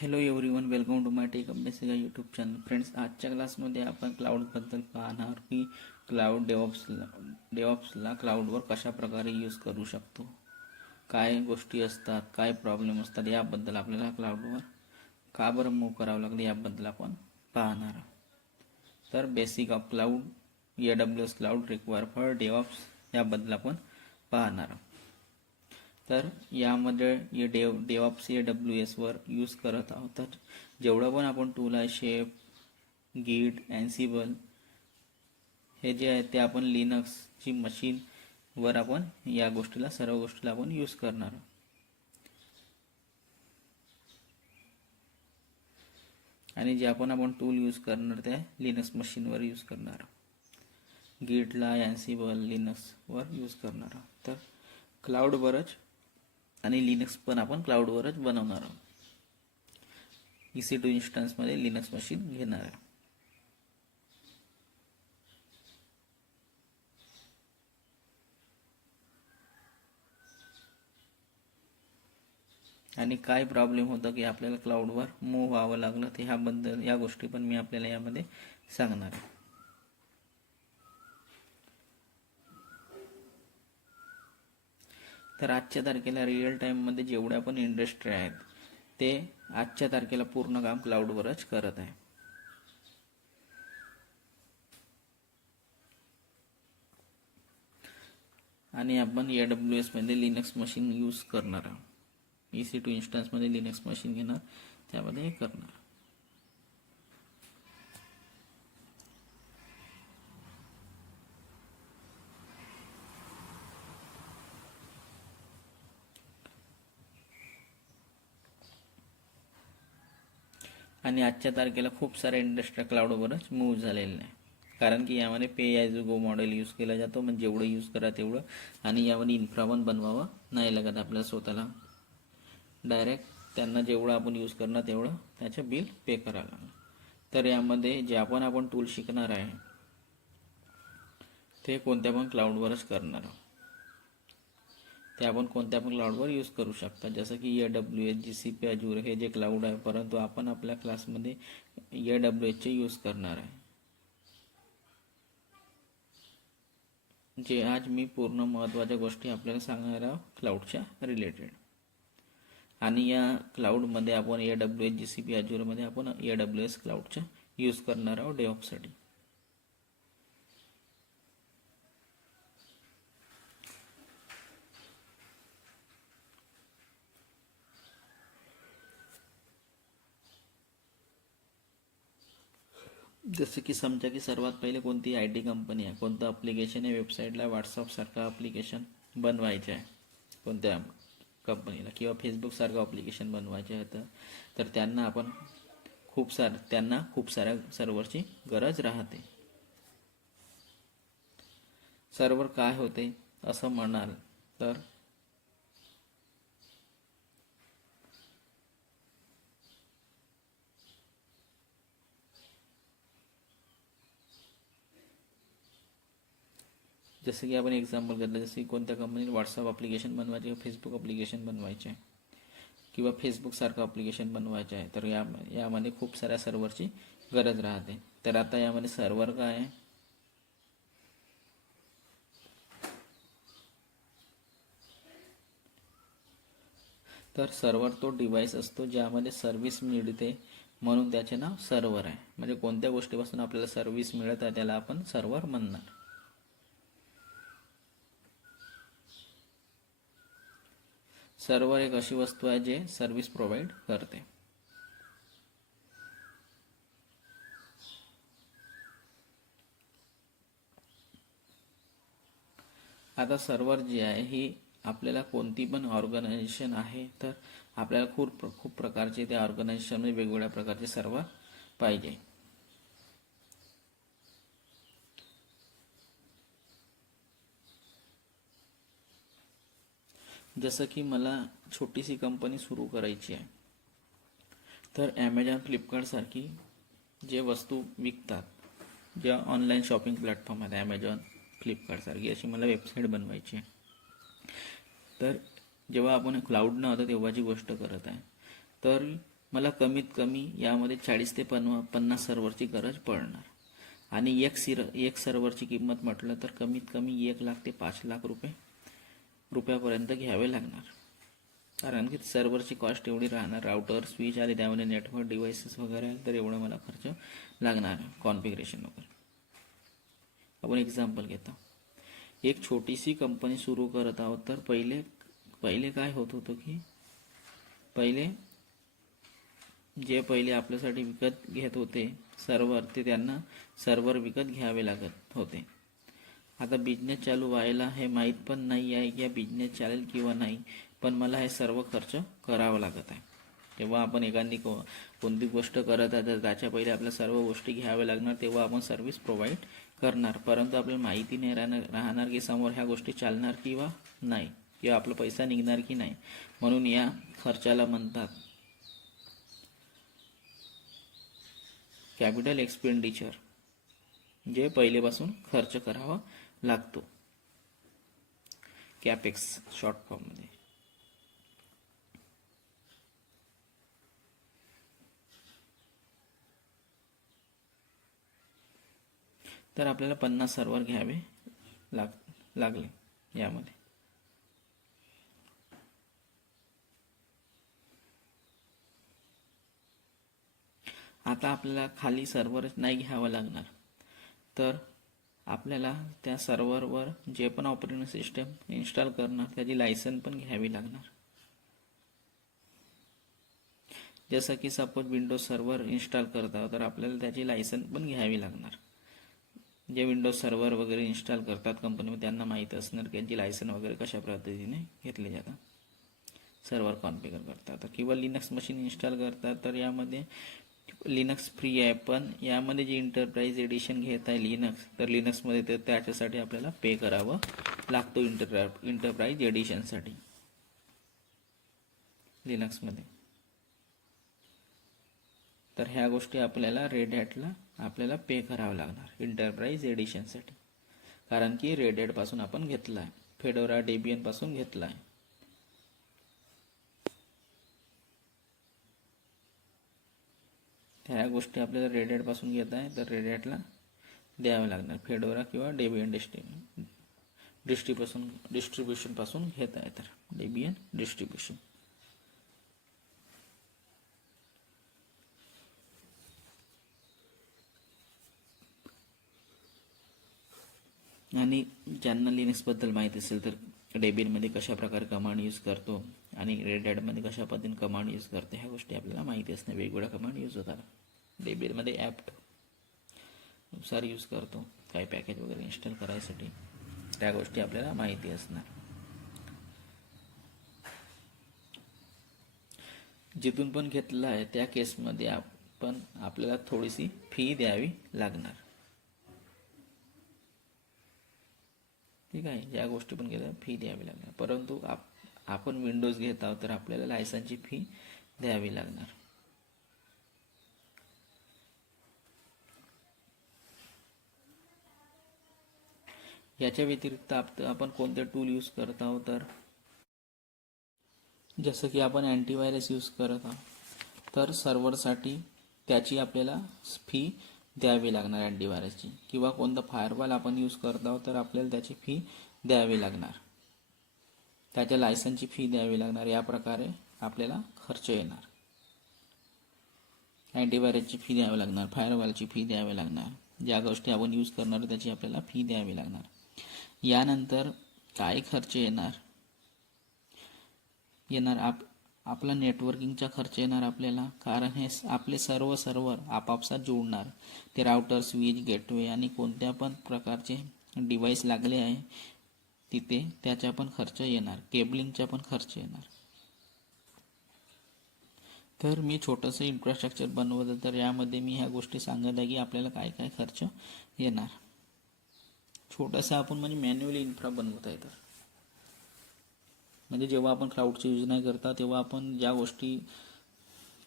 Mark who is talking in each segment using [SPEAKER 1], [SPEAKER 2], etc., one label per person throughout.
[SPEAKER 1] Hello everyone welcome to my tech अभ्यासिका YouTube channel friends आजच्या क्लासमध्ये आपण क्लाउडबद्दल पाहणार की क्लाउड डेवॉप्सला डेवॉप्सला क्लाउडवर कशा प्रकारे यूज करू शकतो? काय गोष्टी असतात काय प्रॉब्लेम असतात याबद्दल आपल्याला क्लाउडवर का बरं मूव करावं लागलं याबद्दल आपण पाहणार आहोत. तर basic of cloud A W S cloud require for DevOps याबद्दल आपण पाहणार आहोत. तर यामध्ये हे डेव डेवॉप्स ए डब्ल्यू एसवर यूज करत आहोत. तर जेवढं पण आपण टूल आहे शेप गीट अँसिबल हे जे आहे ते आपण लिनक्सची मशीनवर आपण या गोष्टीला सर्व गोष्टीला आपण यूज करणार आहोत. आणि जे आपण आपण टूल यूज करणार ते लिनक्स मशीनवर यूज करणार आहोत. गीटला अँसिबल लिनक्सवर यूज करणार आहोत. तर क्लाउडवरच आणि लिनक्स पण आपण क्लाउडवरच बनवणार आहोत. ई सी टू इन्स्टन्समध्ये लिनक्स मशीन घेणार आहे. आणि काय प्रॉब्लेम होतं की आपल्याला क्लाउडवर मूव व्हावं लागलं ते ह्याबद्दल या गोष्टी पण मी आपल्याला यामध्ये सांगणार आहे. तर आजच्या तारखेला रिअल टाईममध्ये जेवढ्या पण इंडस्ट्री आहेत ते आजच्या तारखेला पूर्ण काम क्लाउडवरच करत आहे. आणि आपण ए डब्ल्यू एसमध्ये लिनक्स मशीन यूज करणार आहोत. ई सी टू इन्स्टन्समध्ये लिनक्स मशीन घेणार त्यामध्ये हे करणार आणि आजच्या तारखेला खूप साऱ्या इंडस्ट्रियल क्लाउडवरच मूव्ह झालेलं नाही. कारण की यामध्ये pay as go model use केला जातो म्हणजे जेवढं यूज करा तेवढं. आणि यामध्ये इन्फ्रा पण बनवावं नाही लागत आपल्याला स्वतःला. डायरेक्ट त्यांना जेवढं आपण यूज करणार तेवढं त्याचं बिल पे करावं लागलं तर यामध्ये जे आपण आपण टूल शिकणार आहे ते कोणत्या पण क्लाउडवरच करणार आहोत. ते आपण कोणत्या पण क्लाउडवर यूज करू शकता. जसं की A W H G C P Azure हे जे क्लाउड आहे परंतु आपण आपल्या क्लासमध्ये ए डब्ल्यू एचचे यूज करणार आहे. जे आज मी पूर्ण महत्त्वाच्या गोष्टी आपल्याला सांगणार आहोत क्लाउडच्या रिलेटेड आणि या क्लाउडमध्ये आपण A W H G C P अजूरमध्ये आपण ए डब्ल्यू एस क्लाउडच्या यूज करणार आहोत डेव्हपसाठी जसं की समजा की सर्वात पहिले कोणती आय टी कंपनी आहे? कोणतं अप्लिकेशन आहे? वेबसाईटला व्हॉट्सअपसारखं अप्लिकेशन बनवायचं आहे. कोणत्या कंपनीला किंवा फेसबुकसारखं अप्लिकेशन बनवायचं आहे तर? तर त्यांना आपण खूप सार त्यांना खूप साऱ्या सर्व्हरची गरज राहते. सर्व्हर काय होते? असं म्हणाल तर जसं की आपण एक्झाम्पल घेतलं जसं की कोणत्या कंपनीला व्हॉट्सअप अप्लिकेशन बनवायचे किंवा फेसबुक अप्लिकेशन बनवायचे किंवा फेसबुकसारखं अप्लिकेशन बनवायचं आहे तर या यामध्ये खूप साऱ्या सर्व्हरची गरज राहते. तर आता यामध्ये सर्व्हर काय आहे? तर सर्व्हर तो डिव्हाइस असतो ज्यामध्ये सर्व्हिस मिळते म्हणून त्याचे नाव सर्व्हर आहे. म्हणजे कोणत्या गोष्टीपासून आपल्याला सर्व्हिस मिळत आहे त्याला आपण सर्व्हर म्हणणार. सर्व्हर एक अशी वस्तू आहे जे सर्व्हिस प्रोव्हाइड करते. आता सर्व्हर जी आहे ही आपल्याला कोणती पण ऑर्गनायझेशन आहे तर आपल्याला खूप खूप प्रकारचे त्या ऑर्गनायझेशनमध्ये वेगवेगळ्या प्रकारचे सर्व्हर पाहिजे. जसं की मला छोटीशी कंपनी सुरू करायची आहे. तर ॲमेझॉन फ्लिपकार्टसारखी जे वस्तू विकतात ज्या ऑनलाईन शॉपिंग प्लॅटफॉर्म आहेत ॲमेझॉन फ्लिपकार्टसारखी अशी मला वेबसाईट बनवायची आहे. तर जेव्हा आपण क्लाउड नव्हतं तेव्हाची गोष्ट करत आहे तर मला कमीत कमी यामध्ये चाळीस ते पन्ना पन्नास सर्व्हरची गरज पडणार. आणि एक सिर एक सर्व्हरची किंमत म्हटलं तर कमीत कमी एक लाख ते पाच लाख रुपये रुपयापर्यंत घ्यावे लागणार. कारण की सर्व्हरची कॉस्ट एवढी राहणार राउटर स्विच आणि त्यामध्ये नेटवर्क डिव्हायसेस वगैरे आहे तर एवढा मला खर्च लागणार कॉन्फिगरेशन वगैरे. आपण एक्झाम्पल घेतो. एक छोटीशी कंपनी सुरू करत आहोत तर पहिले पहिले काय होत होतं की पहिले जे पहिले आपल्यासाठी विकत घेत होते सर्वर ते त्यांना सर्वर विकत घ्यावे लागत होते. आता बिझनेस चालू व्हायला हे माहीत पण नाही आहे की बिझनेस चालेल किंवा नाही. पण मला हे सर्व खर्च करावा लागत आहे. तेव्हा आपण एखादी को कोणती गोष्ट करत आहे तर त्याच्या पहिले आपल्या सर्व गोष्टी घ्याव्या लागणार तेव्हा आपण सर्व्हिस प्रोव्हाइड करणार. परंतु आपल्याला माहिती नाही राहणार राहणार की समोर ह्या गोष्टी चालणार किंवा नाही किंवा आपला पैसा निघणार की नाही म्हणून या खर्चाला म्हणतात. कॅपिटल एक्सपेंडिचर जे पहिलेपासून खर्च करावा लागतो. कॅपेक्स शॉर्ट फॉर्ममध्ये तर आपल्याला पन्नास सर्व्हर घ्यावे लाग लागले यामध्ये. आता आपल्याला खाली सर्व्हर नाही घ्यावं लागणार. तर आपल्याला त्या सर्व्हरवर जे पण ऑपरेटिंग सिस्टम इन्स्टॉल करणार त्याची लायसन पण घ्यावी लागणार. जसं की सपोज विंडोज सर्व्हर इन्स्टॉल करत आहोत तर आपल्याला त्याची लायसन पण घ्यावी लागणार. जे विंडोज सर्व्हर वगैरे इन्स्टॉल करतात कंपनीमध्ये त्यांना माहीत असणार की यांची लायसन वगैरे कशा पद्धतीने घेतले जातात. सर्व्हर कॉन्फिगर करतात. किंवा लिनक्स मशीन इन्स्टॉल करतात तर यामध्ये लिनक्स फ्री आहे पण यामध्ये जे इंटरप्राईज एडिशन घेत आहे लिनक्स तर लिनक्समध्ये तर त्याच्यासाठी आपल्याला पे करावं लागतो इंटर इंटरप्राइज एडिशनसाठी लिनक्समध्ये तर ह्या गोष्टी आपल्याला रेड हॅटला आपल्याला पे करावं लागणार इंटरप्राइज एडिशनसाठी कारण की रेड हॅटपासून आपण घेतला आहे फेडोरा डेबियनपासून घेतला आहे ह्या गोष्टी आपल्याला रेड हॅटपासून घेत आहे तर रेड हॅटला द्यावं लागणार. फेडोरा किंवा डेबियन डिस्ट्री डिस्ट्रीपासून डिस्ट्रीब्युशनपासून घेत आहे तर. डेबियन डिस्ट्रीब्युशन आणि ज्यांना लिनक्सबद्दल माहीत असेल तर डेबियनमध्ये कशा प्रकारे कमांड यूज करतो आणि रेड हॅटमध्ये कशा पद्धतीने कमांड यूज करते ह्या गोष्टी आपल्याला माहिती असणे वेगवेगळ्या कमांड यूज होतात. डेबियनमध्ये ॲप नुसार यूज करतो काही पॅकेज वगैरे इन्स्टॉल करायसाठी. त्या गोष्टी आपल्याला माहिती असणार. जिथून पण घेतला आहे त्या केसमध्ये आपण आपल्याला थोडीशी फी द्यावी लागणार. ठीक आहे? ज्या गोष्टी पण घेतात फी द्यावी लागणार. परंतु आप आपण विंडोज घेत आहोत तर आपल्याला लायसनची फी द्यावी लागणार. याच्या व्यतिरिक्त आप आपण कोणते टूल यूज करत आहोत तर जसं की आपण अँटीव्हायरस यूज करत आहोत तर सर्व्हरसाठी त्याची आपल्याला फी द्यावी लागणार अँटीव्हायरसची किंवा कोणता फायरवॉल आपण यूज करत आहोत तर आपल्याला त्याची फी द्यावी लागणार. त्याच्या लायसनची फी द्यावी लागणार या प्रकारे आपल्याला खर्च येणार. अँटीव्हायरसची फी द्यावी लागणार फायरवॉलची फी द्यावी लागणार. ज्या गोष्टी आपण यूज करणार त्याची आपल्याला फी द्यावी लागणार. यानंतर काय खर्च येणार? येणार आप आपला नेटवर्किंगचा खर्च येणार आपल्याला. कारण हे आपले सर्व सर्व्हर आपापसात जोडणार. ते राउटर स्विच गेटवे आणि कोणत्या पण प्रकारचे डिव्हाइस लागले आहे. तिथे त्याचा पण खर्च येणार केबलिंगचा पण खर्च येणार. तर मी छोटंसं इन्फ्रास्ट्रक्चर बनवलं तर यामध्ये मी ह्या गोष्टी सांगत आहे की आपल्याला काय काय खर्च येणार. छोटासा आपण म्हणजे मॅन्युअली इन्फ्रा बनवत आहे तर. म्हणजे जेव्हा आपण क्लाउडची योजना करता तेव्हा आपण ज्या गोष्टी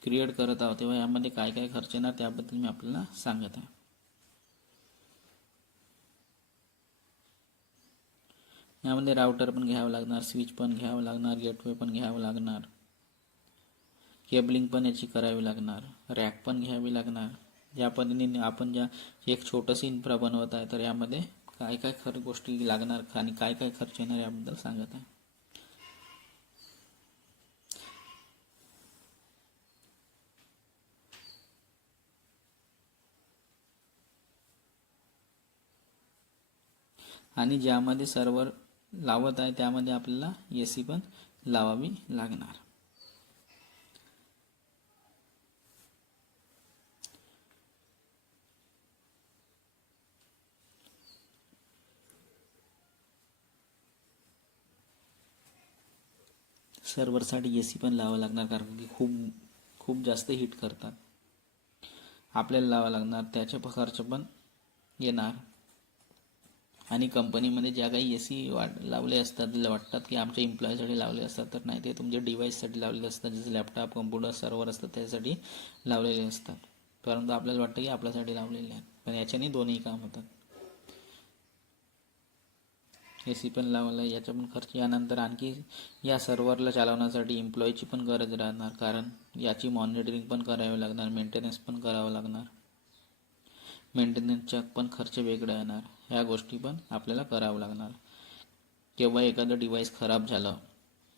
[SPEAKER 1] क्रिएट करत आहोत तेव्हा यामध्ये काय काय खर्च येणार त्याबद्दल मी आपल्याला सांगत आहे. यामध्ये राउटर पण घ्यावं लागणार स्विच पण घ्यावं लागणार गेटवे पण घ्यावं लागणार. केबलिंग पण याची करावी लागणार रॅक पण घ्यावी लागणार. या पद्धतीने आपण ज्या एक छोटंसं इन्फ्रा बनवत आहे तर यामध्ये काय काय खर गोष्टी लागणार आणि काय काय खर्च येणार याबद्दल सांगत आहे. आणि ज्यामध्ये सर्वर लावत आहे त्यामध्ये आपल्याला ए सी पण लावावी लागणार. सर्व्हरसाठी ए सी पण लावावं लागणार कारण की खूप खूप जास्त हिट करतात. आपल्याला लावावं लागणार त्याचे प्रकारचं पण येणार. आणि कंपनीमध्ये ज्या काही ए सी वाट लावले असतात वाटतात की आमच्या एम्प्लॉयसाठी लावले असतात तर नाही ते तुमच्या डिव्हाइससाठी लावलेले असतात जसे लॅपटॉप कम्प्युटर सर्व्हर असतात त्यासाठी लावलेले असतात. परंतु आपल्याला वाटतं की आपल्यासाठी लावलेले आहेत. पण याच्याने दोन्ही काम होतात. ए सी पण लावायला याचा पण खर्च. यानंतर आणखी या सर्व्हरला चालवण्यासाठी एम्प्लॉईची पण गरज राहणार. कारण याची मॉनिटरिंग पण करावी लागणार मेंटेनन्स पण करावं लागणार. मेंटेनन्सचा पण खर्च वेगळा येणार. ह्या गोष्टी पण आपल्याला करावं लागणार. केव्हा एखादं डिव्हाइस खराब झालं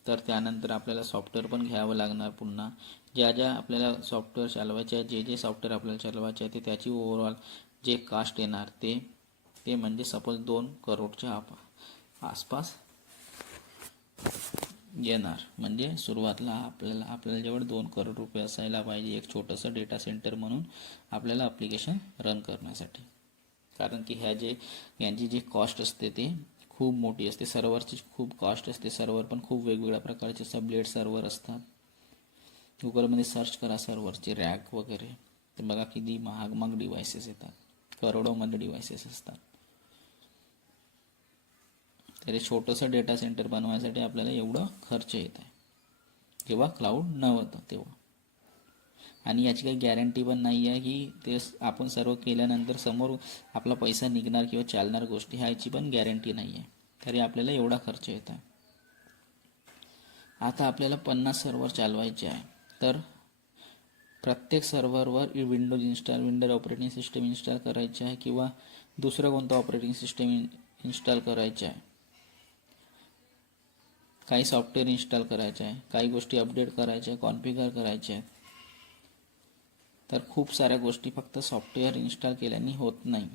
[SPEAKER 1] तर त्यानंतर आपल्याला सॉफ्टवेअर पण घ्यावं लागणार पुन्हा. ज्या ज्या आपल्याला सॉफ्टवेअर चालवायचे आहे जे जे सॉफ्टवेअर आपल्याला चालवायचे आहे ते त्याची ओव्हरऑल जे कास्ट येणार ते ते म्हणजे सपोज दोन करोडच्या आप आसपास येणार. म्हणजे सुरुवातीला आपल्याला आपल्याला जवळ दोन करोड रुपये असायला पाहिजे एक छोटंसं डेटा सेंटर म्हणून आपल्याला अप्लिकेशन रन करण्यासाठी. कारण की ह्या जे यांची जी कॉस्ट असते ते खूप मोठी असते. सर्व्हरची खूप कॉस्ट असते. सर्व्हर पण खूप वेगवेगळ्या प्रकारचे सबलेट सर्व्हर असतात. गुगलमध्ये सर्च करा सर्व्हरचे रॅक वगैरे. तर बघा किती महाग महाग डिव्हायसेस येतात. करोडोमध्ये डिव्हायसेस असतात. तरी छोटंसं डेटा सेंटर बनवायसाठी आपल्याला एवढं खर्च येत आहे. जेव्हा क्लाउड नव्हतं तेव्हा. आणि याची काही गॅरंटी पण नाही आहे की ते आपण सर्व केल्यानंतर समोर आपला पैसा निघणार किंवा चालणार गोष्टी ह्याची पण गॅरंटी नाही आहे. तरी आपल्याला एवढा खर्च येत आहे. आता आपल्याला पन्नास सर्व्हर चालवायचे आहे. तर प्रत्येक सर्व्हरवर Windows install Windows operating system install करायची आहे किंवा दुसरं कोणतं ऑपरेटिंग सिस्टम इन्स्टॉल करायचं आहे. काही सॉफ्टवेअर इन्स्टॉल करायचे आहे काही गोष्टी अपडेट करायच्या आहे कॉन्फिगर करायच्या आहेत. तर खूप साऱ्या गोष्टी फक्त सॉफ्टवेअर इन्स्टॉल केल्याने होत नाही.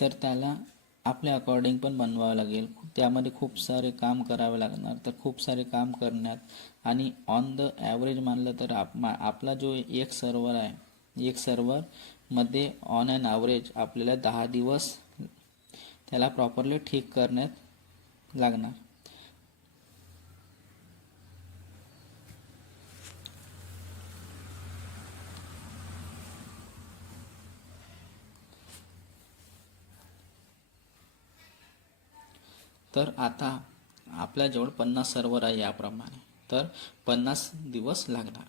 [SPEAKER 1] तर त्याला आपल्या अकॉर्डिंग पण बनवावं लागेल. त्यामध्ये खूप सारे काम करावे लागणार. तर खूप सारे काम करण्यात आणि ऑन द ॲव्हरेज मानलं तर आप मा- आपला जो एक सर्वर आहे एक सर्वरमध्ये ऑन अँड ॲव्हरेज आपल्याला दहा दिवस याला प्रॉपरली ठीक करण्यात लागणार. तर आता आपल्याजवळ पन्नास सर्व्हर आहे याप्रमाणे. तर पन्नास दिवस लागणार.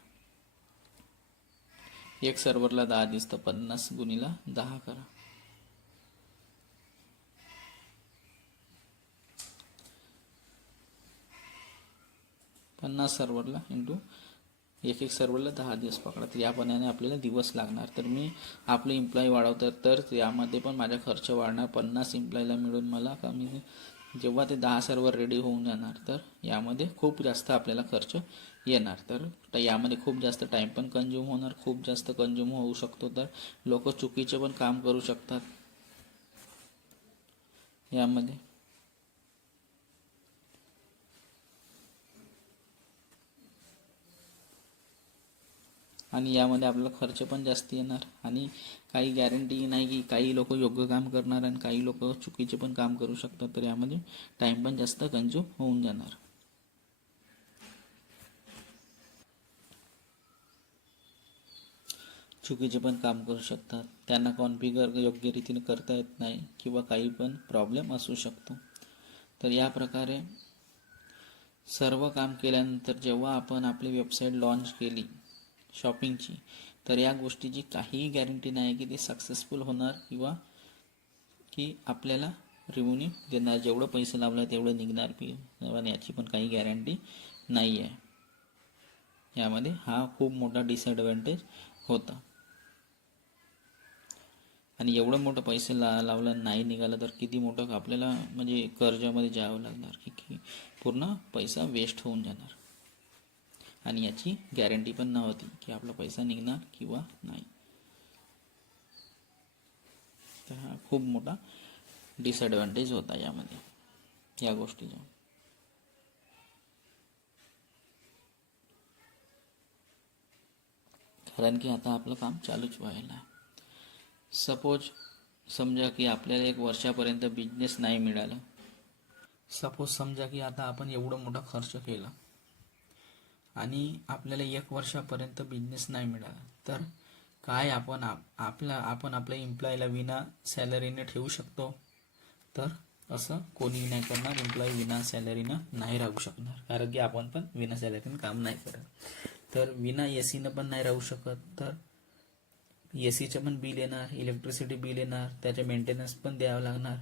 [SPEAKER 1] एक सर्व्हरला दहा दिवस तर पन्नास गुणीला दहा करा. पन्नास सर्वरला इंटू एक एक सर्वरला दहा दिवस पकडा. तर याप्रमाणे आपल्याला दिवस लागणार. तर मी आपले इम्प्लॉई वाढवतात तर यामध्ये पण माझा खर्च वाढणार. पन्नास इम्प्लॉईला मिळून मला कमी जेव्हा ते दहा सर्वर रेडी होऊन जाणार तर यामध्ये खूप जास्त आपल्याला खर्च येणार. तर यामध्ये खूप जास्त टाईम पण कंझ्युम होणार खूप जास्त कंझ्युम होऊ शकतो. तर लोक चुकीचे पण काम करू शकतात. यामध्ये आणि यामध्ये आपला खर्च पण जास्त येणार. आणि काही गॅरंटी नाही की काही लोक योग्य काम करणार आणि काही लोक चुकीचे पण काम करू शकतात. तर यामध्ये टाइम पण जास्त कंझ्युम होऊन जाणार. चुकीचे पण काम करू शकतात. त्यांना कॉन्फिगर योग्य रीतीने करता येत नाही किंवा काही पण प्रॉब्लेम असू शकतो. तर या प्रकारे सर्व काम केल्यानंतर जेव्हा आपण आपली वेबसाईट लॉन्च केली शॉपिंगची तर या गोष्टीची काहीही गॅरंटी नाही की ती सक्सेसफुल होणार किंवा की आपल्याला रिव्हन्यू देणार. जेवढं पैसे लावलं तेवढं निघणार पी याची पण काही गॅरंटी नाही आहे यामध्ये हा खूप मोठा डिसएडव्हान्टेज होता. आणि एवढं मोठं पैसे ला लावलं नाही निघालं तर किती मोठं आपल्याला म्हणजे कर्जामध्ये जावं लागणार की की पूर्ण पैसा वेस्ट होऊन जाणार. आणि याची गॅरंटी पण नव्हती की आपला पैसा निघणार किंवा नाही. तर हा खूप मोठा डिसएडव्हान्टेज होता यामध्ये या गोष्टीचा. कारण की आता आपलं काम चालूच व्हायला. आहे सपोज समजा की आपल्याला एक वर्षापर्यंत बिझनेस नाही मिळाला. सपोज समजा की आता आपण एवढं मोठा खर्च केला. आणि आपल्याला एक वर्षापर्यंत बिझनेस नाही मिळाला. तर काय आपण आप- आपला आपण आपल्या एम्प्लॉयला विना सॅलरीने ठेवू शकतो? तर असं कोणी नाही करणार. एम्प्लॉई विना सॅलरीनं नाही राहू शकणार. कारण की आपण पण विना सॅलरीनं काम नाही करत. तर विना ए सीनं पण नाही राहू शकत. तर ए सीचं पण बिल येणार इलेक्ट्रिसिटी बिल येणार त्याचे मेंटेनन्स पण द्यावं लागणार.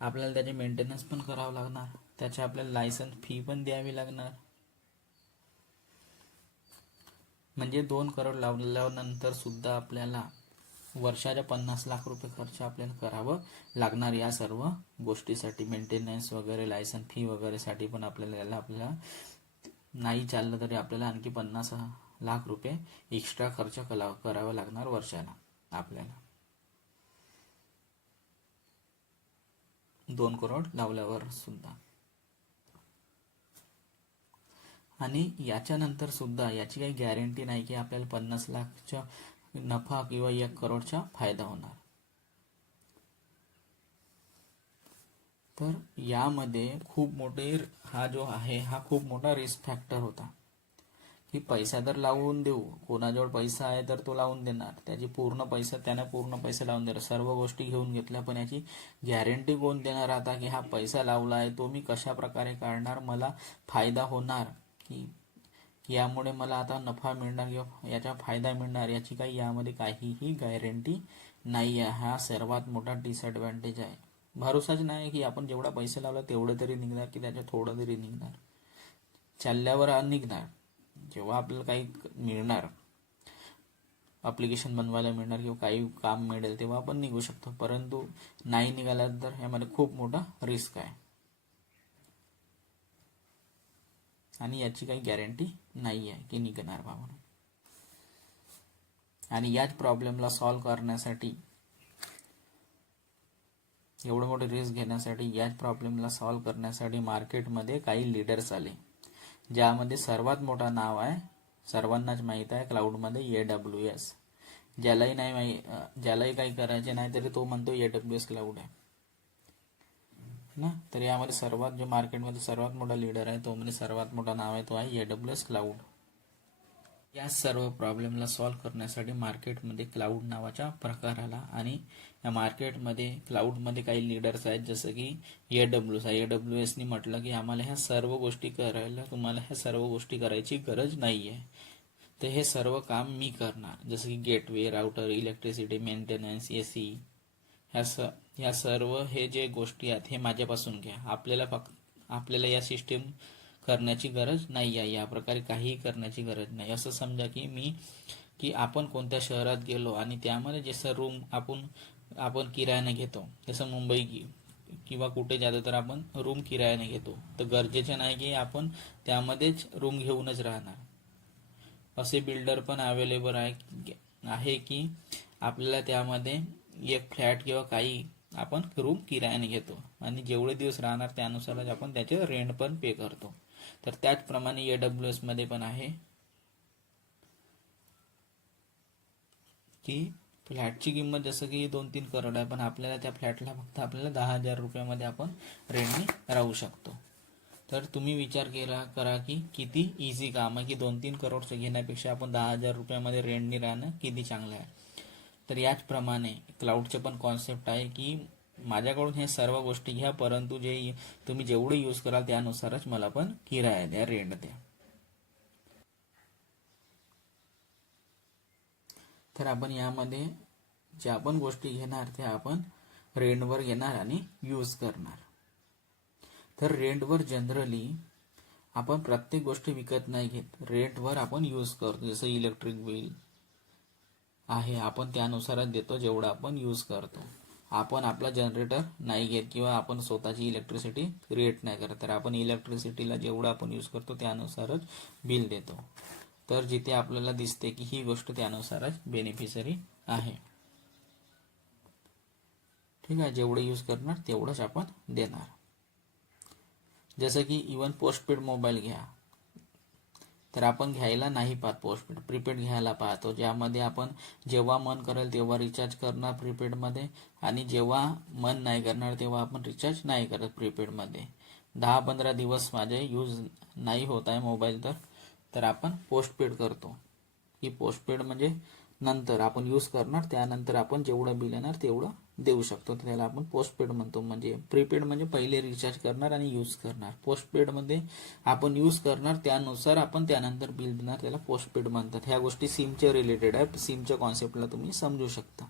[SPEAKER 1] आपल्याला त्याचे मेंटेनन्स पण करावं लागणार. त्याचे आपल्याला लायसन्स फी पण द्यावी लागणार. म्हणजे दोन करोड लावल्यानंतर सुद्धा आपल्याला वर्षाच्या पन्नास लाख रुपये खर्च आपल्याला करावं लागणार या सर्व गोष्टीसाठी. मेंटेनन्स वगैरे लायसन फी वगैरेसाठी पण आपल्याला याला आपल्याला नाही चाललं तरी आपल्याला आणखी पन्नास लाख रुपये एक्स्ट्रा खर्च कला करावा लागणार वर्षाला आपल्याला. दोन करोड लावल्यावर सुद्धा. आणि याच्यानंतर सुद्धा याची काही गॅरंटी नाही की आपल्याला पन्नास लाखच्या नफा किंवा एक करोडचा फायदा होणार. तर यामध्ये खूप मोठे हा जो आहे हा खूप मोठा रिस्क फॅक्टर होता. की पैसा तर लावून देऊ कोणाजवळ पैसा आहे तर तो लावून देणार. त्याची पूर्ण पैसा त्याने पूर्ण पैसे लावून देणार. सर्व गोष्टी घेऊन घेतल्या पण याची गॅरंटी कोण देणार आता? की हा पैसा लावला आहे तो मी कशा प्रकारे काढणार? मला फायदा होणार. की यामुळे मला आता नफा मिळणार किंवा याचा फायदा मिळणार याची काही यामध्ये काहीही गॅरंटी नाही आहे. हा सर्वात मोठा डिसएडव्हान्टेज आहे. भरोसाच नाही की आपण जेवढा पैसे लावला तेवढं तरी निघणार की त्याच्या थोडं तरी निघणार. चालल्यावर हा निघणार. जेव्हा आपल्याला काही मिळणार अप्लिकेशन बनवायला मिळणार किंवा काही काम मिळेल तेव्हा आपण निघू शकतो. परंतु नाही निघाला तर यामध्ये खूप मोठा रिस्क आहे. आणि याची काही गॅरंटी नाही आहे की निघणार बा म्हणून. आणि याच प्रॉब्लेमला सॉल्व करण्यासाठी एवढं मोठे रिस्क घेण्यासाठी याच प्रॉब्लेमला सॉल्व करण्यासाठी मार्केटमध्ये काही लीडर्स आले ज्यामध्ये सर्वात मोठा नाव आहे सर्वांनाच माहीत आहे क्लाउडमध्ये ए डब्ल्यू एस ज्यालाही नाही माही ज्यालाही काही करायचे नाही तरी तो म्हणतो ए डब्ल्यू एस क्लाउड आहे. ना? तर यामध्ये सर्वात जो मार्केटमध्ये सर्वात मोठा लीडर आहे तो म्हणजे सर्वात मोठा नाव आहे तो आहे ए डब्ल्यू एस क्लाऊड या सर्व प्रॉब्लेमला सॉल्व्ह करण्यासाठी मार्केटमध्ये क्लाऊड नावाचा प्रकार आला आणि या मार्केटमध्ये क्लाऊडमध्ये काही लीडर्स आहेत जसं की A W S A W एसनी म्हटलं की आम्हाला ह्या सर्व गोष्टी करायला तुम्हाला ह्या सर्व गोष्टी करायची गरज नाही आहे तर हे सर्व काम मी करणार. जसं की gateway router electricity maintenance A C ह्या स ह्या सर्व हे जे गोष्टी आहेत हे माझ्यापासून घ्या. आपल्याला फक्त आपल्याला या सिस्टीम करण्याची गरज नाही आहे. या प्रकारे काहीही करण्याची गरज नाही. असं समजा की मी की आपण कोणत्या शहरात गेलो आणि त्यामध्ये जसं रूम आपण आपण किरायाने घेतो. जसं मुंबई किंवा कुठे जातो तर आपण रूम किरायाने घेतो. तर गरजेचे नाही की आपण त्यामध्येच रूम घेऊनच राहणार. असे बिल्डर पण अवेलेबल आहे आहे की आपल्याला त्यामध्ये एक फ्लॅट किंवा काही आपण रूम किरायाने घेतो. आणि जेवढे दिवस राहणार त्यानुसारच आपण त्याचे रेंट पण पे करतो. तर त्याचप्रमाणे ए डब्ल्यू एसमध्ये पण आहे. की फ्लॅटची किंमत जसं की दोन तीन करोड आहे पण आपल्याला त्या फ्लॅटला फक्त आपल्याला दहा हजार रुपयामध्ये आपण रेंटने राहू शकतो. तर तुम्ही विचार केला करा की किती इझी काम आहे की दोन तीन करोडचं घेण्यापेक्षा आपण दहा हजार रुपयामध्ये रेंटने राहणं किती चांगलं आहे. तर याचप्रमाणे क्लाउडचे पण कॉन्सेप्ट आहे की माझ्याकडून हे सर्व गोष्टी घ्या परंतु जे तुम्ही जेवढे यूज कराल त्यानुसारच मला पण किराया द्या रेंट द्या. तर आपण यामध्ये ज्या आपण गोष्टी घेणार त्या आपण रेंटवर घेणार आणि यूज करणार. तर रेंटवर जनरली आपण प्रत्येक गोष्ट विकत नाही घेत. रेंटवर आपण यूज करतो. जसं इलेक्ट्रिक बिल आहे. आपण त्यानुसारच देतो जेवढं आपण यूज करतो. आपण आपला जनरेटर नाही घेत किंवा आपण स्वतःची इलेक्ट्रिसिटी क्रिएट नाही करत. तर आपण इलेक्ट्रिसिटीला जेवढं आपण यूज करतो त्यानुसारच बिल देतो. तर जिथे आपल्याला दिसते की ही गोष्ट त्यानुसारच बेनिफिशरी आहे. ठीक आहे. जेवढं यूज करणार तेवढंच आपण देणार. जसं की इवन पोस्टपेड मोबाईल घ्या. तर आपण घ्यायला नाही पाहत पोस्टपेड प्रीपेड घ्यायला पाहतो. ज्यामध्ये आपण जेव्हा मन करेल तेव्हा रिचार्ज करणार प्रीपेडमध्ये आणि जेव्हा मन नाही करणार तेव्हा आपण रिचार्ज नाही करत प्रीपेडमध्ये दहा पंधरा दिवस माझे यूज नाही होत आहे मोबाईल तर. तर आपण पोस्टपेड करतो. की पोस्टपेड म्हणजे नंतर आपण यूज करणार त्यानंतर आपण जेवढं बिल येणार तेवढं देऊ शकतो. तर त्याला आपण पोस्टपेड म्हणतो. म्हणजे प्रीपेड म्हणजे पहिले रिचार्ज करणार आणि यूज करणार. पोस्टपेडमध्ये आपण यूज करणार त्यानुसार आपण त्यानंतर बिल देणार. त्याला पोस्टपेड म्हणतात. ह्या गोष्टी सिमच्या रिलेटेड आहे सिमच्या कॉन्सेप्टला तुम्ही समजू शकता.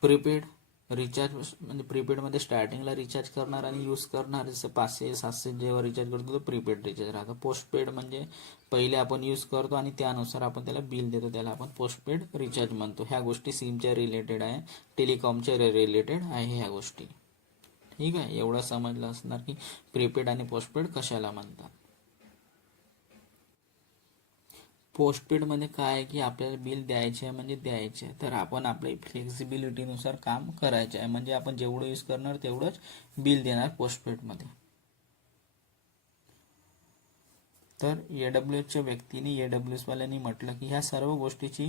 [SPEAKER 1] प्रीपेड रिचार्ज म्हणजे प्रीपेडमध्ये स्टार्टिंगला रिचार्ज करणार आणि यूज करणार जसं पाचशे सातशे जेव्हा रिचार्ज करतो तो प्रीपेड रिचार्ज राहतो. पोस्टपेड म्हणजे पहिले आपण यूज करतो आणि त्यानुसार आपण त्याला बिल देतो. त्याला आपण पोस्टपेड रिचार्ज म्हणतो. ह्या गोष्टी सिमच्या रिलेटेड आहे टेलिकॉमच्या रिलेटेड आहे ह्या गोष्टी. ठीक आहे? एवढं समजलं असणार की प्रीपेड आणि पोस्टपेड कशाला म्हणतात. पोस्टपेडमध्ये काय आहे की आपल्याला बिल द्यायचे आहे म्हणजे द्यायचे आहे. तर आपण आपल्या फ्लेक्झिबिलिटीनुसार काम करायचे आहे. म्हणजे आपण जेवढं यूज करणार तेवढंच बिल देणार पोस्टपेडमध्ये तर ए एसच्या व्यक्तीने ए डब्ल्यू म्हटलं की ह्या सर्व गोष्टीची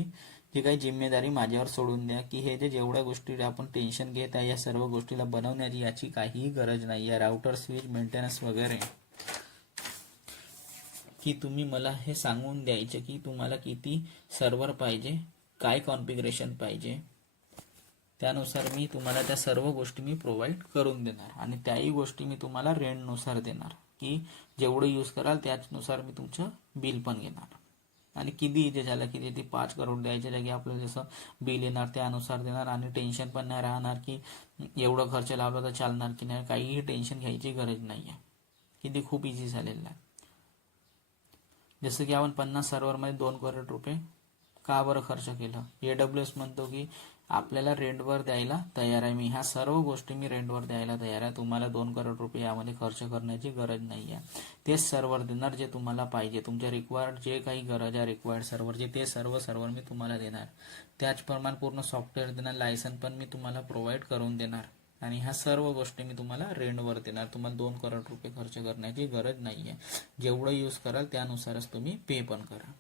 [SPEAKER 1] जी काही जिम्मेदारी माझ्यावर सोडून द्या की हे जे जेवढ्या गोष्टी आपण टेन्शन घेत आहे या सर्व गोष्टीला बनवण्याची याची काहीही गरज नाही. आहे राऊटर स्विच मेंटेनन्स वगैरे. की तुम्ही मला हे सांगून द्यायचे की तुम्हाला किती सर्व्हर पाहिजे काय कॉन्फिगरेशन पाहिजे. त्यानुसार मी तुम्हाला त्या सर्व गोष्टी मी प्रोव्हाइड करून देणार आणि त्याही गोष्टी मी तुम्हाला रेंटनुसार देणार की जेवढं यूज कराल त्याचनुसार मी तुमचं बिल पण घेणार. आणि किती जे झालं की ते पाच करोड द्यायच्या जागी आपलं जसं बिल येणार त्यानुसार देणार आणि टेन्शन पण नाही राहणार की एवढं खर्च लावला तर चालणार की नाही काहीही टेन्शन घ्यायची गरज नाही आहे की ते खूप इझी झालेलं आहे. जसं की आपण पन्नास सर्व्हरमध्ये दोन करोड रुपये का बरं खर्च केलं? ए डब्ल्यू एस म्हणतो की आपल्याला रेंटवर द्यायला तयार आहे. मी ह्या सर्व गोष्टी मी रेंटवर द्यायला तयार आहे. तुम्हाला दोन करोड रुपये यामध्ये खर्च करण्याची गरज नाही आहे तेच सर्व्हर देणार जे तुम्हाला पाहिजे. तुमच्या रिक्वायर्ड जे काही गरज आहे रिक्वायर्ड सर्वरचे ते सर्व सर्व्हर मी तुम्हाला देणार. त्याचप्रमाणे पूर्ण सॉफ्टवेअर देणार लायसन पण मी तुम्हाला प्रोव्हाइड करून देणार. आणि ह्या सर्व गोष्टी मी तुम्हाला रेंटवर देणार. तुम्हाला दोन करोड रुपये खर्च करण्याची गरज नाही आहे जेवढं यूज कराल त्यानुसारच तुम्ही पे पण करा.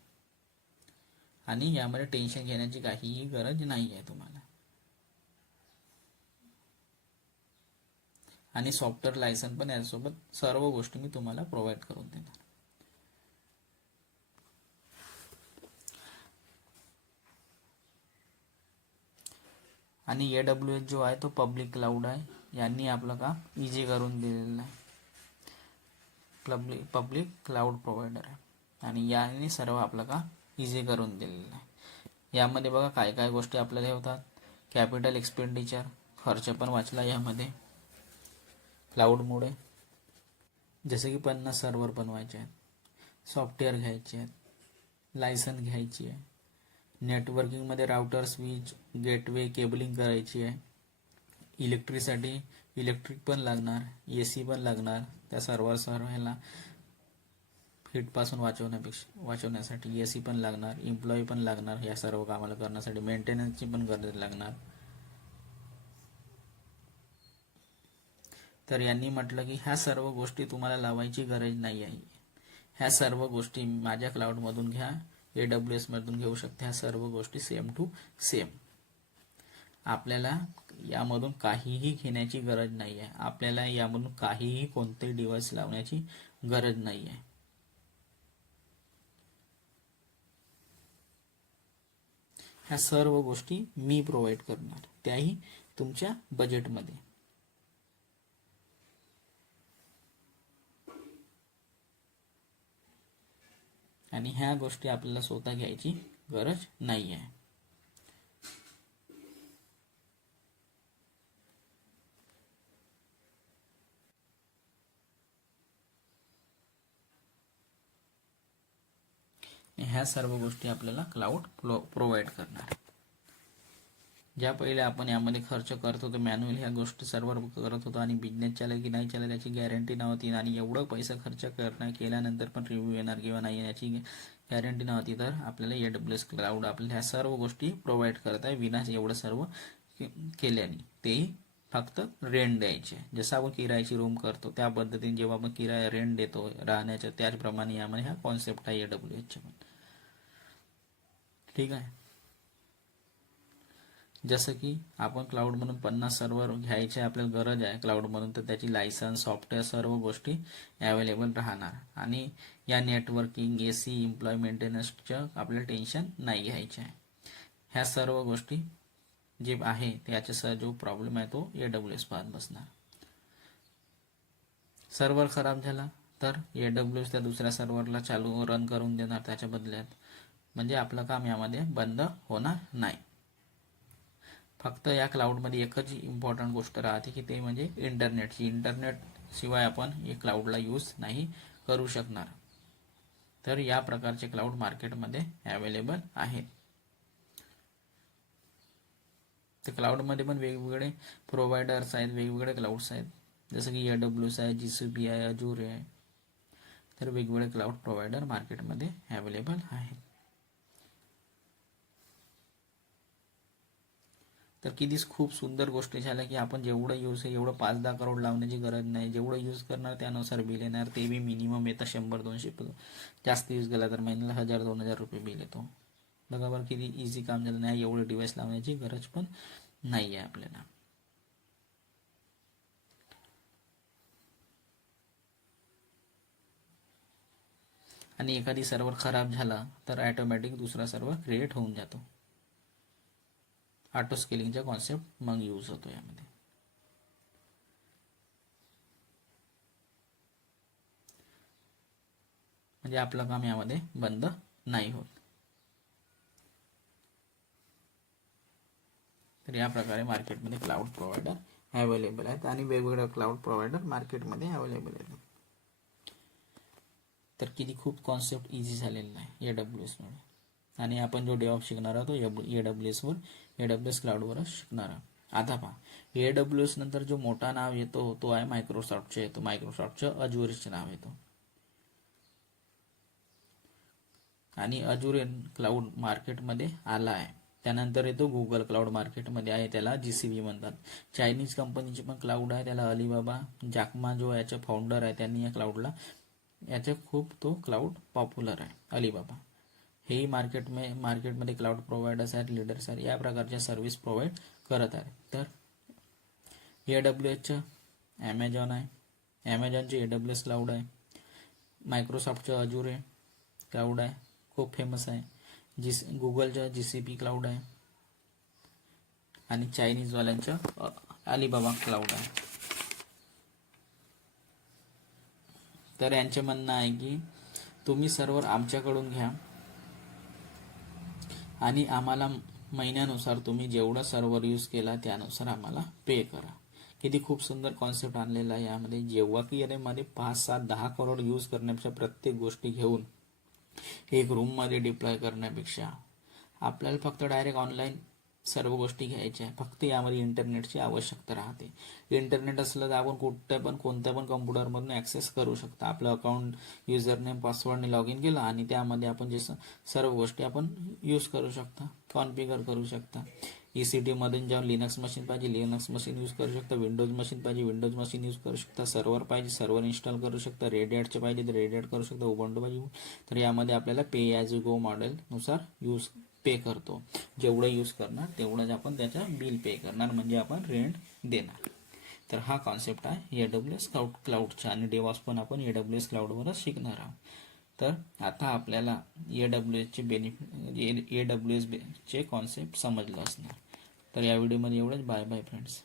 [SPEAKER 1] आणि यामध्ये टेन्शन घेण्याची काहीही गरज नाही आहे तुम्हाला. आणि सॉफ्टवेअर लायसन पण यासोबत सर्व गोष्टी मी तुम्हाला प्रोव्हाइड करून देणार. आणि ए डब्ल्यू एच जो आहे तो पब्लिक क्लाउड आहे. यांनी आपलं काम इझी करून दिलेलं आहे. पब्लिक पब्लिक क्लाउड प्रोव्हायडर आहे. आणि यांनी सर्व आपलं काम इझी करून दिलेलं आहे. यामध्ये बघा काय काय गोष्टी आपल्याला होतात. कॅपिटल एक्सपेंडिचर खर्च पण वाचला यामध्ये. क्लाउडमुळे जसे की पन्नास सर्व्हर बनवायचे आहेत. सॉफ्टवेअर घ्यायचे आहेत. लायसन घ्यायची आहे. नेटवर्किंगमध्ये राउटर स्विच गेटवे केबलिंग करायची आहे. इलेक्ट्रिकसाठी इलेक्ट्रिक पण लागणार ए सी पण लागणार त्या सर्व सर्व ह्याला हिटपासून वाचवण्यापेक्षा वाचवण्यासाठी ए सी पण लागणार एम्प्लॉई पण लागणार या सर्व कामाला करण्यासाठी मेंटेनन्सची पण गरज लागणार. तर यांनी म्हटलं की ह्या सर्व गोष्टी तुम्हाला लावायची गरज नाही आहे. ह्या सर्व गोष्टी माझ्या क्लाउडमधून घ्या. ए डब्ल्यू एसमधून घेऊ शकते. ह्या सर्व गोष्टी सेम टू सेम आपल्याला यामधून काहीही घेण्याची गरज नाही आहे आपल्याला यामधून काहीही कोणतेही डिव्हाइस लावण्याची गरज नाही आहे ह्या सर्व गोष्टी मी प्रोव्हाइड करणार. त्याही तुमच्या बजेटमध्ये आणि ह्या गोष्टी आपल्याला स्वतः घ्यायची गरज नाही आहे ह्या सर्व गोष्टी आपल्याला क्लाउड प्रो प्रोव्हाइड करणार. ज्या पहिले आपण यामध्ये खर्च करत होतो मॅन्युअल ह्या गोष्टी सर्व करत होतो आणि बिझनेस चालेल की नाही चालेल याची गॅरंटी नव्हती आणि एवढं पैसा खर्च करणं केल्यानंतर पण रिव्ह्यू येणार किंवा नाही याची गॅरंटी नव्हती तर आपल्याला ए डब्ल्यू एस क्लाउड आपल्याला ह्या सर्व गोष्टी प्रोव्हाइड करत आहे विना एवढं सर्व केल्याने. तेही फक्त रेंट द्यायचे. जसं आपण किरायाची रूम करतो त्या पद्धतीने जेव्हा आपण किराया रेंट देतो राहण्याच्या त्याचप्रमाणे यामध्ये हा कॉन्सेप्ट आहे ए डब्ल्यू एचच्या पण. ठीक आहे? जसं की आपण क्लाउडमधून पन्नास सर्व्हर घ्यायची आपल्याला गरज आहे क्लाउडमधून तर त्याची लायसन्स सॉफ्टवेअर सर्व गोष्टी अवेलेबल राहणार. आणि या नेटवर्किंग ए सी इम्प्लॉय मेंटेनन्सचं आपल्याला टेन्शन नाही घ्यायचं आहे. ह्या सर्व गोष्टी जे आहे त्याच्यासह जो प्रॉब्लेम आहे तो ए डब्ल्यू एस पाहत बसणार. सर्व्हर खराब झाला तर ए डब्ल्यू एस त्या दुसऱ्या सर्व्हरला चालू रन करून देणार त्याच्या बदल्यात. म्हणजे आपलं काम यामध्ये बंद होणार नाही. फक्त या क्लाउडमध्ये एकच इम्पॉर्टंट गोष्ट राहते की ते म्हणजे इंटरनेटची इंटरनेट शिवाय आपण हे क्लाउडला यूज नाही करू शकणार. तर या प्रकारचे क्लाउड मार्केटमध्ये अवेलेबल आहेत तर क्लाउडमध्ये पण वेगवेगळे प्रोव्हायडर्स आहेत वेगवेगळे क्लाउड्स आहेत. जसं की ए डब्ल्यूस आहे जी सी बी आहे अजूर आहे. तर वेगवेगळे क्लाउड प्रोव्हायडर मार्केटमध्ये अवेलेबल आहेत तर कितीच खूप सुंदर गोष्टी झाल्या की आपण जेवढं यूज आहे एवढं पाच दहा करोड लावण्याची गरज नाही. जेवढं यूज करणार त्यानुसार बिल येणार ते बी मिनिमम येतं शंभर दोनशे जास्त यूज केला तर महिन्याला हजार दोन हजार रुपये बिल येतो. बघा बरं किती इझी काम झालं. नाही एवढं डिवाइस लावण्याची गरज पण नाही आहे आपल्याला. आणि एखादी सर्व्हर खराब झाला तर ॲटोमॅटिक दुसरा सर्व्हर क्रिएट होऊन जातो. ऑटो स्केलिंगचा कॉन्सेप्ट मग यूज होतो यामध्ये. म्हणजे आपलं काम यामध्ये बंद नाही होत. तर या प्रकारे मार्केटमध्ये क्लाउड प्रोव्हायडर अवेलेबल आहेत आणि वेगवेगळ्या क्लाउड प्रोव्हायडर मार्केटमध्ये अवेलेबल आहेत. तर किती खूप कॉन्सेप्ट इझी झालेला आहे ए डब्ल्यू एसमुळे आणि आपण जो डेवॉप शिकणार आहोत तो ए डब्ल्यू एसवर ए डब्ल्यू एस क्लाउडवरच शिकणार. आहे आता पहा ए डब्ल्यू एस नंतर जो मोठा नाव येतो तो आहे मायक्रोसॉफ्टचे येतो मायक्रोसॉफ्टचं अजुरेसचे नाव येतो. आणि अजुरेन क्लाउड मार्केटमध्ये आला आहे. त्यानंतर येतो गुगल क्लाउड मार्केटमध्ये आहे त्याला जी सी बी म्हणतात. चायनीज कंपनीची पण क्लाउड आहे त्याला अलिबाबा जाकमा जो याचा फाउंडर आहे त्यांनी या क्लाउडला याचे खूप तो क्लाउड पॉप्युलर आहे अलिबाबा हेही मार्केट मे मार्केटमध्ये क्लाउड प्रोव्हायडर्स आहेत लीडर्स आहेत या प्रकारच्या सर्व्हिस प्रोव्हाइड करत आहेत. तर ए डब्ल्यू एचचं ॲमेझॉन आहे. ॲमेझॉनचे ए डब्ल्यू एस क्लाउड आहे. मायक्रोसॉफ्टचं अजूर आहे. क्लाउड आहे. खूप फेमस आहे. जी गुगलचं जी सी पी क्लाउड आहे. आणि चायनीजवाल्यांचं अलिबाबा क्लाउड आहे. तर यांचे म्हणणं आहे की तुम्ही सर्वर आमच्याकडून घ्या. आणि आम्हाला महिन्यानुसार तुम्ही जेवढा सर्व्हर यूज केला त्यानुसार आम्हाला पे करा. किती खूप सुंदर कॉन्सेप्ट आणलेला आहे यामध्ये. जेव्हा की यामध्ये पाच सात दहा करोड यूज करण्यापेक्षा प्रत्येक गोष्टी घेऊन एक रूममध्ये डिप्लॉय करण्यापेक्षा आपल्याला फक्त डायरेक्ट ऑनलाईन सर्व गोष्टी घ्यायच्या फक्त यामध्ये इंटरनेटची आवश्यकता राहते. इंटरनेट असलं तर आपण कुठं पण कोणत्या पण कम्प्युटरमधून ॲक्सेस करू शकता. आपलं अकाउंट युजरनेम पासवर्डने लॉग इन केलं आणि त्यामध्ये आपण जे सर्व गोष्टी आपण यूज करू शकता कॉन्फिगर करू शकता. ई सी टीमधून जाऊन लिनक्स मशीन पाहिजे लिनक्स मशीन यूज करू शकता. विंडोज मशीन पाहिजे विंडोज मशीन यूज करू शकता. सर्व्हर पाहिजे सर्व्हर इन्स्टॉल करू शकता. रेडिएटचे पाहिजे तर रेडिएट करू शकता. उबंडो पाहिजे. तर यामध्ये आपल्याला पे ॲज यू गो मॉडेलनुसार यूज पे करतो. जेवढं यूज करणार तेवढंच आपण त्याचं बिल पे करणार म्हणजे आपण रेंट देणार. तर हा कॉन्सेप्ट आहे ए डब्ल्यू एस क्लाउड क्लाउडचा आणि डेवॉस पण आपण ए डब्ल्यू एस क्लाउडवरच शिकणार आहोत. तर आता आपल्याला ए डब्ल्यू एसचे बेनिफिट ए डब्ल्यू एस चे कॉन्सेप्ट समजलं असणार. तर या व्हिडिओमध्ये एवढंच. Bye bye friends